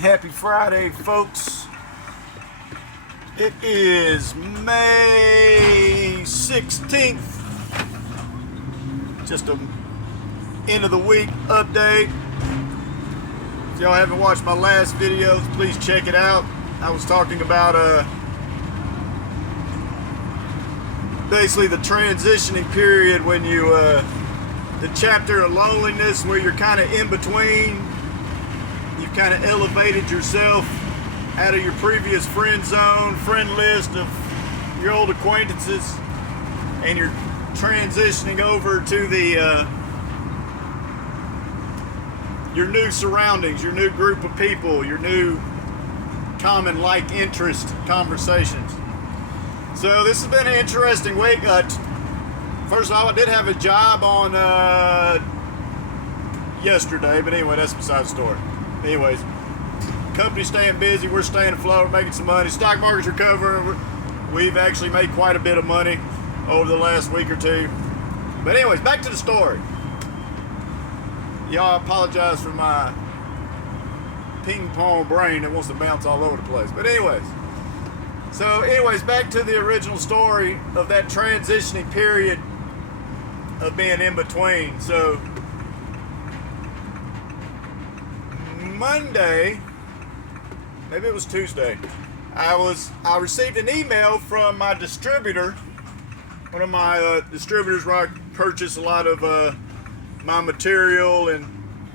Happy Friday, folks. It is May 16th. Just a end of the week update. If y'all haven't watched my last videos, please check it out. I was talking about basically the transitioning period when you the chapter of loneliness where you're kind of in between. You've kind of elevated yourself out of your previous friend zone, friend list of your old acquaintances, and you're transitioning over to the your new surroundings, your new group of people, your new common like interest conversations. So this has been an interesting week. First of all, I did have a job on yesterday, but anyway, that's besides the story. Anyways, company's staying busy, we're staying afloat, we're making some money, stock market's recovering. We've actually made quite a bit of money over the last week or two. But anyways, back to the story. Y'all, I apologize for my ping pong brain that wants to bounce all over the place. But anyways, back to the original story of that transitioning period of being in between. So Monday, maybe it was Tuesday, I received an email from my distributor, one of my distributors where I purchase a lot of my material and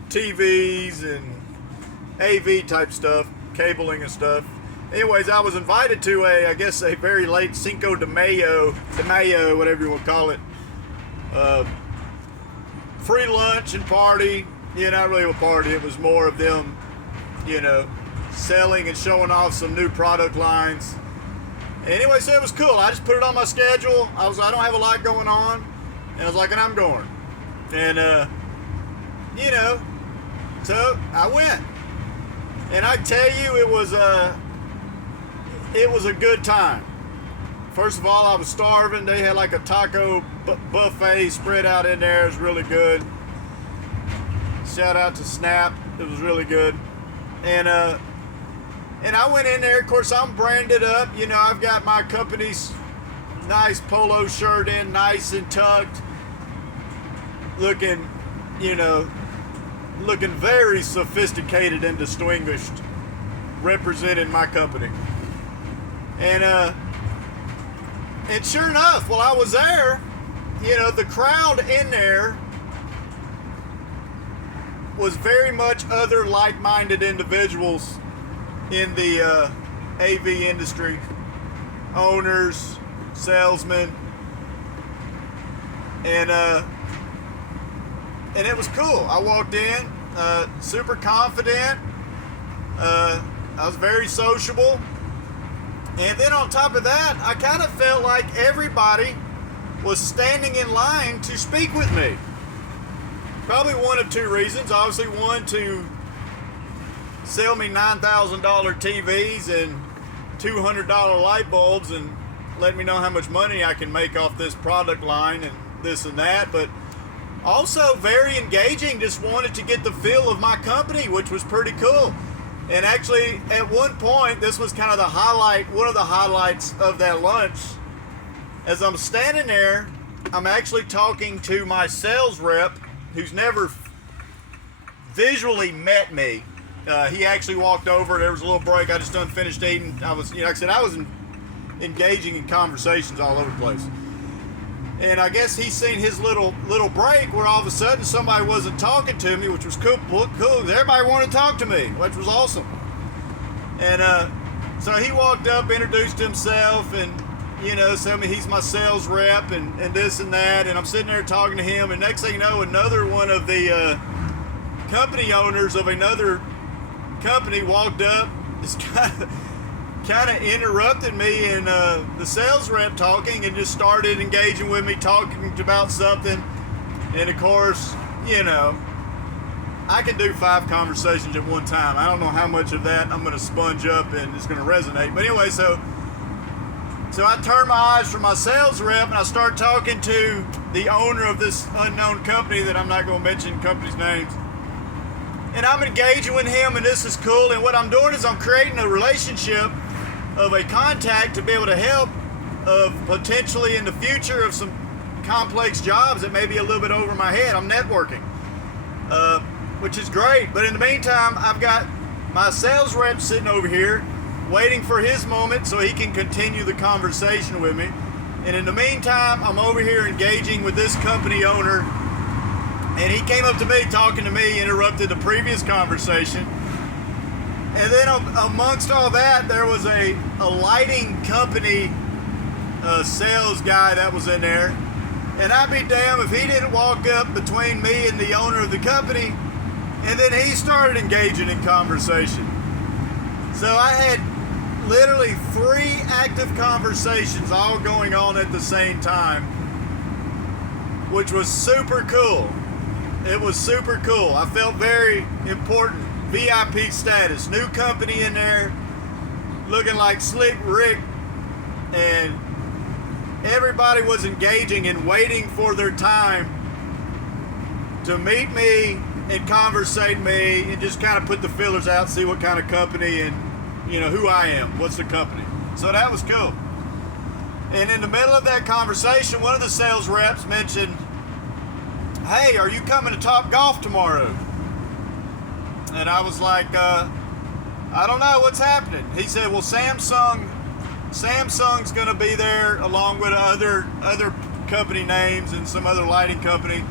TVs and AV type stuff, cabling and stuff. Anyways, I was invited to a very late Cinco de Mayo, whatever you want to call it, free lunch and party. Yeah, not really a party. It was more of them, selling and showing off some new product lines. Anyway, so it was cool. I just put it on my schedule. I don't have a lot going on. And I was like, and I'm going. And, so I went. And I tell you, it was a good time. First of all, I was starving. They had like a taco buffet spread out in there. It was really good. Shout out to Snap. It was really good. And I went in there. Of course, I'm branded up. I've got my company's nice polo shirt in, nice and tucked. Looking very sophisticated and distinguished, representing my company. And sure enough, while I was there, the crowd in there was very much other like-minded individuals in the AV industry, owners, salesmen, and it was cool. I walked in super confident. I was very sociable, and then on top of that, I kind of felt like everybody was standing in line to speak with me. Probably one of two reasons. Obviously, one, to sell me $9,000 TVs and $200 light bulbs and let me know how much money I can make off this product line and this and that. But also very engaging, just wanted to get the feel of my company, which was pretty cool. And actually, at one point, this was kind of one of the highlights of that lunch. As I'm standing there, I'm actually talking to my sales rep, who's never visually met me. He actually walked over. There was a little break. I just done finished eating. I was, like I said, I was engaging in conversations all over the place. And I guess he's seen his little break where all of a sudden somebody wasn't talking to me, which was cool. Everybody wanted to talk to me, which was awesome. And so he walked up, introduced himself, and told me he's my sales rep and this and that. And I'm sitting there talking to him, and next thing you know, another one of the company owners of another company walked up, just kind of interrupted me and the sales rep talking, and just started engaging with me, talking about something. And of course, I can do 5 conversations at one time. I don't know how much of that I'm going to sponge up and it's going to resonate. But anyway, so I turned my eyes from my sales rep and I started talking to the owner of this unknown company that I'm not going to mention company's names. and I'm engaging with him, and this is cool. And what I'm doing is I'm creating a relationship of a contact to be able to help of potentially in the future of some complex jobs that may be a little bit over my head. I'm networking, which is great. But in the meantime, I've got my sales rep sitting over here waiting for his moment so he can continue the conversation with me. And in the meantime, I'm over here engaging with this company owner, and he came up to me talking to me, interrupted the previous conversation. And then amongst all that, there was a lighting company sales guy that was in there. And I'd be damned if he didn't walk up between me and the owner of the company, and then he started engaging in conversation. So I had literally 3 active conversations all going on at the same time, which was super cool. It was super cool. I felt very important. VIP status. New company in there, looking like Slick Rick, and everybody was engaging and waiting for their time to meet me and conversate me and just kind of put the fillers out, see what kind of company and who I am, what's the company. So that was cool. And in the middle of that conversation, one of the sales reps mentioned, "Hey, are you coming to Top Golf tomorrow?" And I was like, I don't know what's happening. He said, "Well, Samsung's going to be there along with other company names and some other lighting company,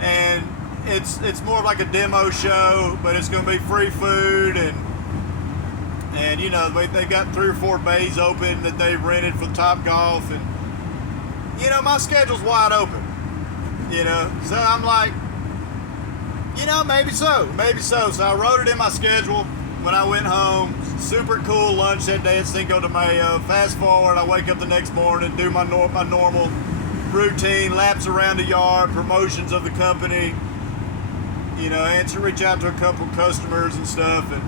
and it's more like a demo show, but it's going to be free food and they've got 3 or 4 bays open that they've rented for Top Golf, and my schedule's wide open, so I'm like, maybe so. So I wrote it in my schedule when I went home. Super cool lunch that day at Cinco de Mayo. Fast forward, I wake up the next morning, do my normal routine, laps around the yard, promotions of the company, reach out to a couple customers and stuff. And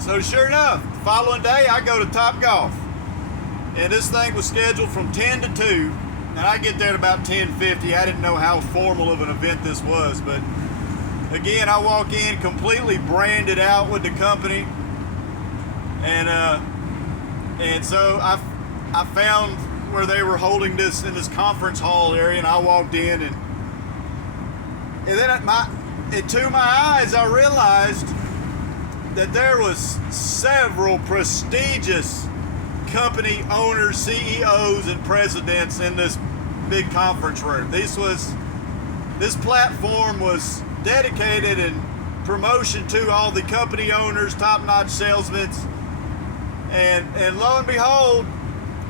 so sure enough, the following day I go to Top Golf. And this thing was scheduled from 10 to 2. And I get there at about 10:50. I didn't know how formal of an event this was, but again, I walk in completely branded out with the company, and so I found where they were holding this in this conference hall area, and I walked in, and then to my eyes, I realized that there was several prestigious company owners, CEOs, and presidents in this big conference room. This platform was dedicated in promotion to all the company owners, top-notch salesmen, and lo and behold,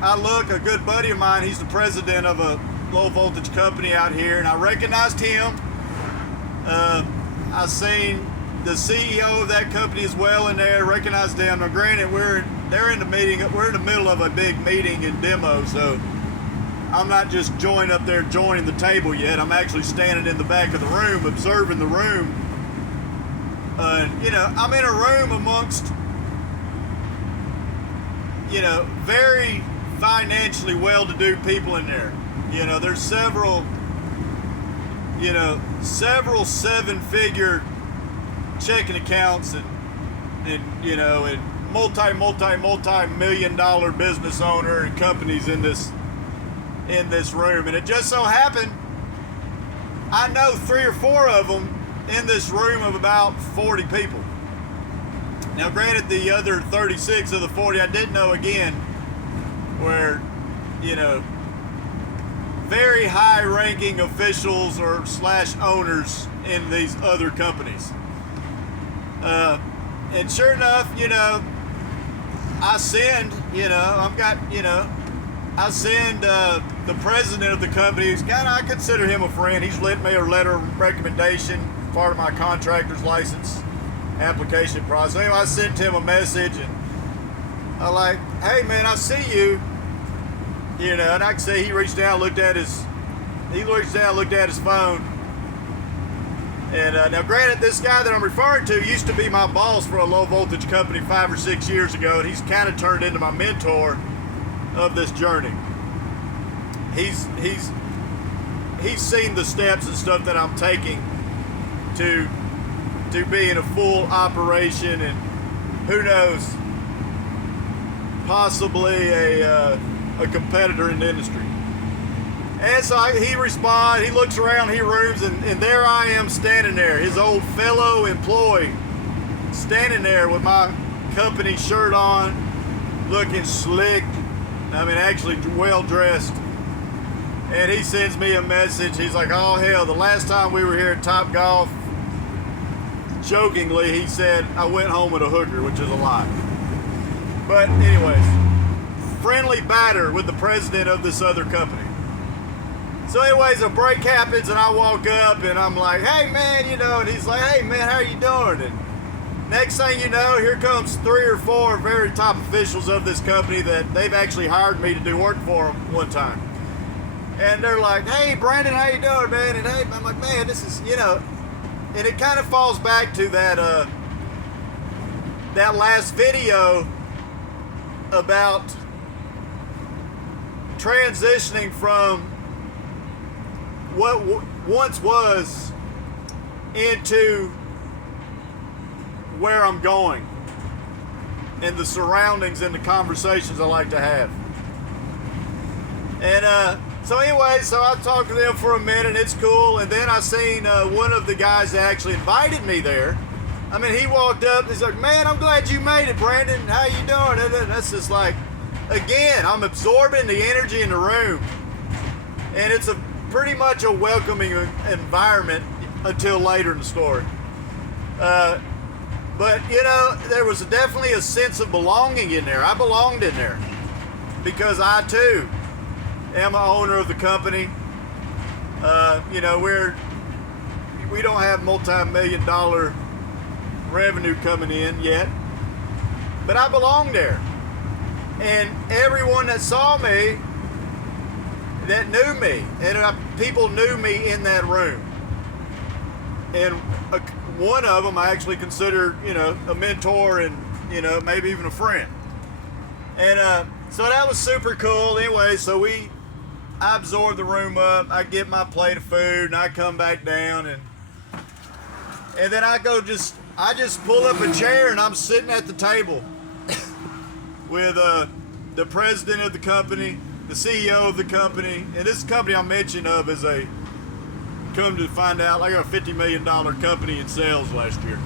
I look, a good buddy of mine, he's the president of a low-voltage company out here, and I recognized him. I seen the CEO of that company as well in there, recognized them. Now granted, they're in the meeting, we're in the middle of a big meeting and demo, so I'm not just joining the table yet. I'm actually standing in the back of the room, observing the room. I'm in a room amongst, very financially well-to-do people in there. There's several 7-figure checking accounts and multi-million-dollar business owner and companies in this room. And it just so happened I know 3 or 4 of them in this room of about 40 people. Now granted, the other 36 of the 40 I didn't know, again, were very high ranking officials or / owners in these other companies. And sure enough, I send, I send the president of the company, who's I consider him a friend. He's lent me a letter of recommendation, part of my contractor's license application process. Anyway, I sent him a message, and I like, "Hey man, I see you." And I can say he reached down, looked at his phone. And now granted, this guy that I'm referring to used to be my boss for a low voltage company 5 or 6 years ago, and he's kind of turned into my mentor of this journey. He's seen the steps and stuff that I'm taking to to be in a full operation, and who knows, possibly a competitor in the industry. And so he responds, he looks around, he rooms, and there I am standing there, his old fellow employee, standing there with my company shirt on, looking slick, I mean actually well dressed. And he sends me a message. He's like, oh hell, the last time we were here at Top Golf, jokingly, he said, I went home with a hooker, which is a lie. But anyways, friendly batter with the president of this other company. So anyways, a break happens and I walk up and I'm like, hey man, you know, and he's like, hey man, how are you doing? And next thing you know, here comes 3 or 4 very top officials of this company that they've actually hired me to do work for them one time. And they're like, hey, Brandon, how you doing, man? And hey, I'm like, man, this is, you know, and it kind of falls back to that that last video about transitioning from what once was into where I'm going and the surroundings and the conversations I like to have. And so anyway, so I talked to them for a minute, it's cool, and then I seen one of the guys that actually invited me there. I mean, he walked up, he's like, man, I'm glad you made it, Brandon, how you doing? And then that's just like, again, I'm absorbing the energy in the room, and it's a pretty much a welcoming environment until later in the story. But, you know, there was definitely a sense of belonging in there. I belonged in there because I, too, am an owner of the company. You know, we don't have multi-million-dollar revenue coming in yet, but I belong there. And everyone that saw me, that knew me, and people knew me in that room. And one of them I actually consider, you know, a mentor and, you know, maybe even a friend. And so that was super cool. Anyway, so I absorb the room up, I get my plate of food, and I come back down, and then I just pull up a chair, and I'm sitting at the table with the president of the company, the CEO of the company, and this company I'm mentioning of is come to find out, like a $50 million company in sales last year.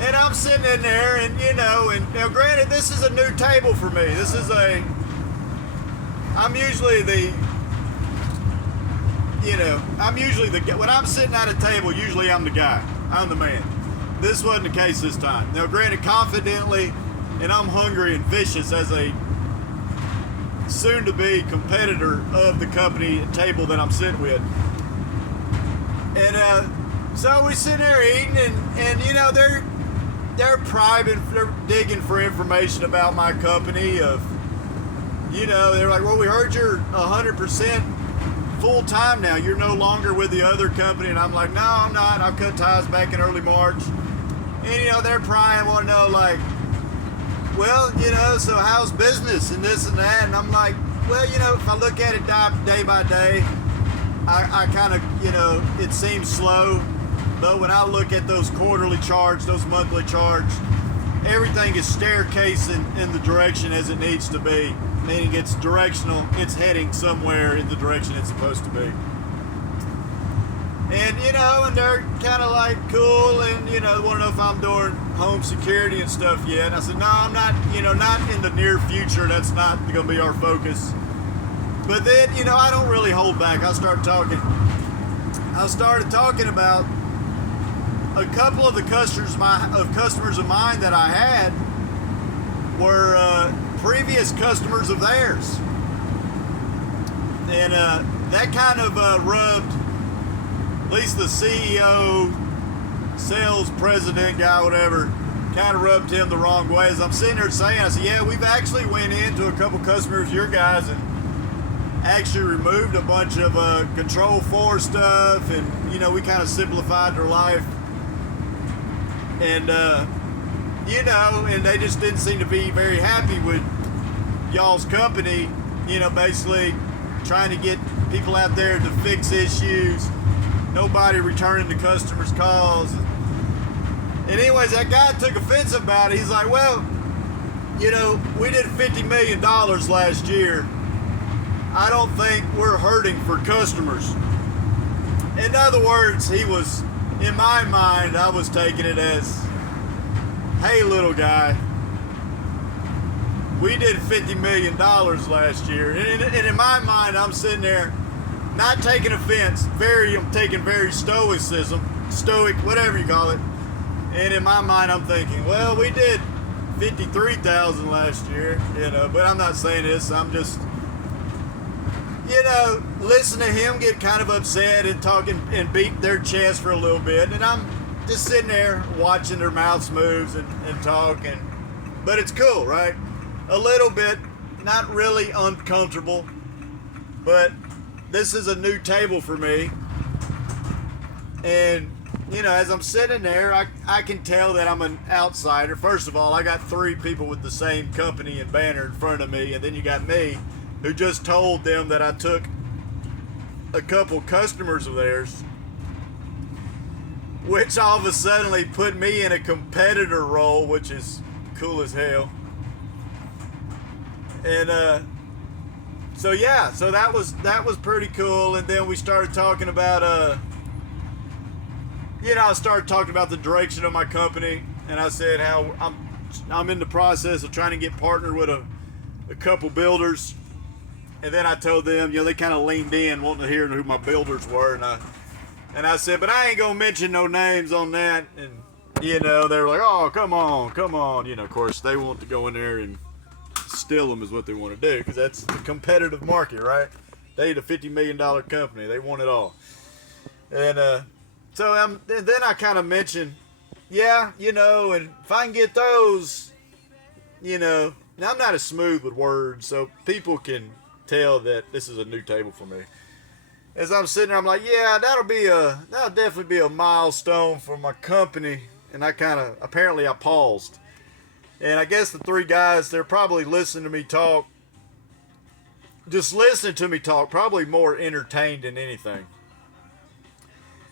And I'm sitting in there, and you know, and now granted, this is a new table for me. I'm usually when I'm sitting at a table, usually I'm the guy. I'm the man. This wasn't the case this time. Now granted, confidently, and I'm hungry and vicious as a soon-to-be competitor of the company table that I'm sitting with. And so we sit there eating, and you know, they're probing, they're digging for information about my company. You know, they're like, well, we heard you're 100% full time now. You're no longer with the other company. And I'm like, no, I'm not. I cut ties back in early March. And you know, they're prying, want to know, like, well, you know, so how's business and this and that? And I'm like, well, you know, if I look at it day by day, I kind of, you know, it seems slow. But when I look at those quarterly charts, those monthly charts, everything is staircasing in the direction as it needs to be. Meaning it's directional, it's heading somewhere in the direction it's supposed to be. And, you know, and they're kind of like cool, and, you know, want to know if I'm doing home security and stuff yet. And I said, no, I'm not, you know, not in the near future. That's not going to be our focus. But then, you know, I don't really hold back. I started talking about a couple of the customers of mine that I had were previous customers of theirs. And that kind of rubbed at least the CEO, sales president guy, whatever, kind of rubbed him the wrong way. As I'm sitting there saying, I said, yeah, we've actually went into a couple customers, your guys, and actually removed a bunch of Control 4 stuff, and, you know, we kind of simplified their life. And, you know, and they just didn't seem to be very happy with y'all's company, you know, basically trying to get people out there to fix issues, nobody returning the customers' calls. And anyways, that guy took offense about it. He's like, well, you know, we did $50 million last year. I don't think we're hurting for customers. In other words, he was, in my mind, I was taking it as, hey, little guy, we did $50 million last year. And in my mind, I'm sitting there not taking offense, I'm taking very stoic, whatever you call it. And in my mind, I'm thinking, well, we did 53,000 last year, you know, but I'm not saying this. I'm just, you know, listen to him get kind of upset and talking and beat their chest for a little bit. And I'm just sitting there watching their mouths moves and talking. But it's cool, right? A little bit, not really uncomfortable, but this is a new table for me. And you know, as I'm sitting there, I can tell that I'm an outsider. First of all, I got 3 people with the same company and banner in front of me, and then you got me, who just told them that I took a couple customers of theirs, which all of a sudden put me in a competitor role, which is cool as hell. And so yeah, so that was pretty cool. And then we started talking about you know, I started talking about the direction of my company, and I said how I'm in the process of trying to get partnered with a couple builders. And then I told them, you know, they kind of leaned in wanting to hear who my builders were, and I said, but I ain't gonna mention no names on that. And you know, they were like, oh, come on, you know. Of course, they want to go in there and steal them is what they want to do, because that's the competitive market, right? They a $50 million company, they want it all. And so and then I kind of mentioned, yeah, you know, and if I can get those, you know, now I'm not as smooth with words, so people can tell that this is a new table for me. As I'm sitting there, I'm like, yeah, that'll definitely be a milestone for my company. And apparently I paused. And I guess the 3 guys, they're probably listening to me talk, just listening to me talk, probably more entertained than anything.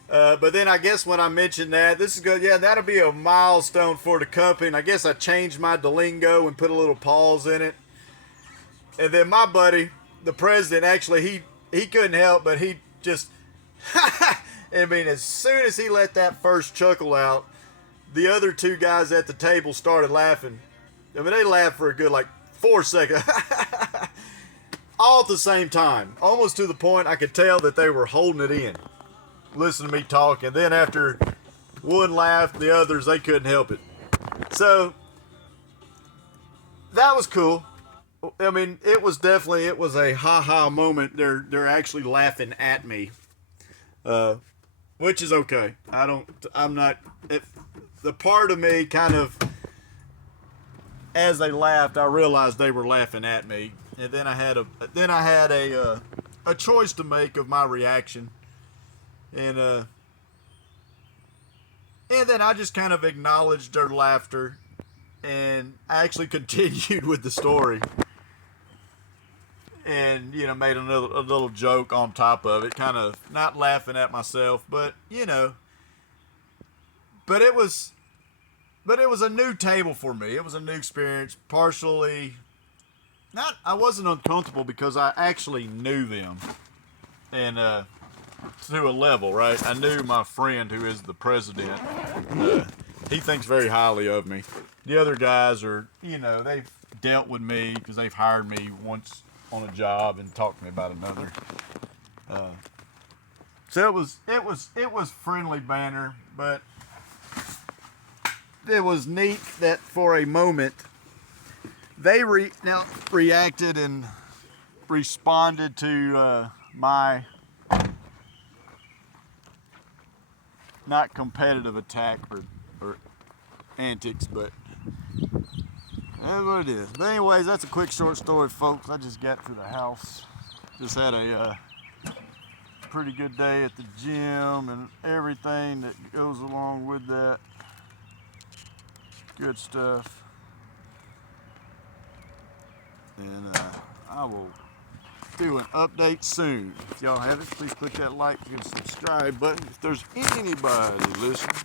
But then I guess when I mentioned that, this is good. Yeah, that'll be a milestone for the company. And I guess I changed my Duolingo and put a little pause in it. And then my buddy, the president, actually, he couldn't help, but he just, I mean, as soon as he let that first chuckle out, the other 2 guys at the table started laughing. I mean, they laughed for a good, 4 seconds. All at the same time. Almost to the point I could tell that they were holding it in. Listen to me talk, and then after one laughed, the others, they couldn't help it. So that was cool. I mean, it was a ha-ha moment. They're actually laughing at me, which is okay. The part of me kind of, as they laughed, I realized they were laughing at me, and then I had a choice to make of my reaction. And then I just kind of acknowledged their laughter, and I actually continued with the story, and you know, made a little joke on top of it, kind of not laughing at myself, but you know, but it was a new table for me. It was a new experience. Partially, I wasn't uncomfortable because I actually knew them, and to a level, right? I knew my friend who is the president. He thinks very highly of me. The other guys are, you know, they've dealt with me because they've hired me once on a job and talked to me about another. So it was friendly banter, but it was neat that for a moment they reacted and responded to my not competitive attack or antics, but that's what it is. But anyways, that's a quick short story, folks. I just got to the house. Just had a pretty good day at the gym and everything that goes along with that. Good stuff. And I will do an update soon. If y'all haven't, please click that like and subscribe button if there's anybody listening.